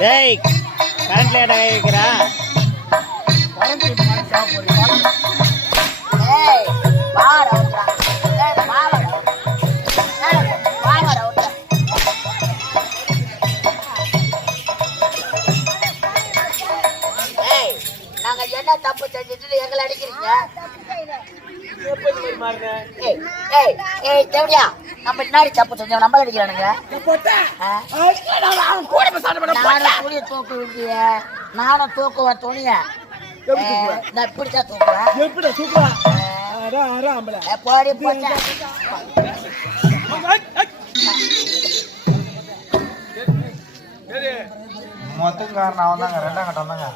டேய் கரண்ட் லேட்டா கேக்குறா கரண்ட் ஏய் பார ஓட்றா ஏய் பார ஏய் பார ஓட்றா ஏய் நாங்க என்ன தப்பு செஞ்சிட்டு எங்களை அடிக்கிறீங்க ஏய் ஏய் ஏய் தேவடியா நம்ம பின்னாடி தப்பு செஞ்சோம் நம்ம அடிக்கிறானுங்க நானும் தூக்குவேன் துணிய நான் இப்படித்தான் தூக்குவேன் போடி போச்சா மொத்தம் காரணம் அவன் தாங்க 2ஆம் கட்டம் தாங்க